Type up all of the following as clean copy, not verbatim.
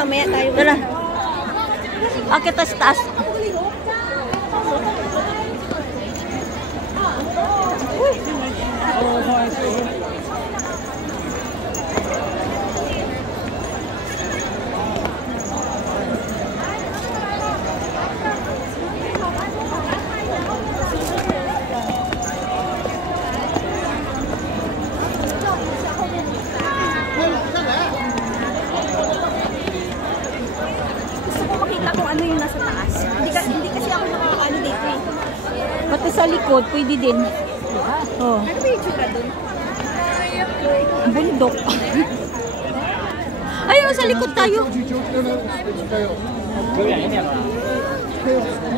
mamaya tayo. Tara. Akit taas taas. Kung ano yung nasa taas. Hindi kasi ako nakakaano dito eh. Pati sa likod, pwede din. Oh. Ano ba yung tsura doon? Bundok. Ayun, sa likod tayo.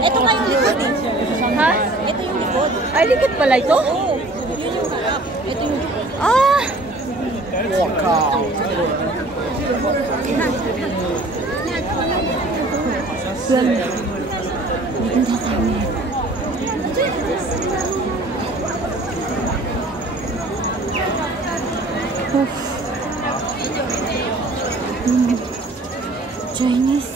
Ito nga yung likod eh. Ha? Ito yung likod. Ay, likod pala ito? Oo. Yun yung harap. Ito yung likod. Ah! Yan. Maganda tayo. Oof. Chinese.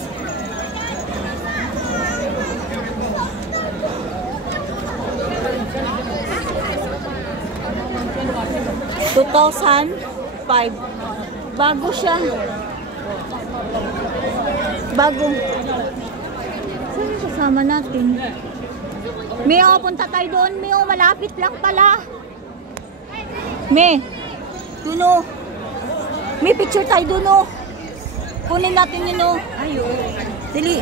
$2,005. Bago siya. Bago. Saan yung kasama natin? Mio, punta tayo doon. Mio, malapit lang pala. Me, duno. May picture tayo duno. Kunin natin yun, no. Ayun. Dali.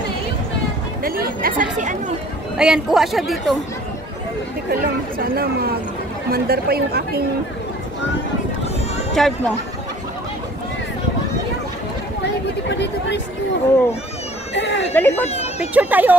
Dali. Nasaan si ano? Ayan, kuha siya dito. Teka lang. Sana mandar pa yung aking... Chart mo. Ay, buti pa dito, Presto. Oo. Dali po, picture tayo.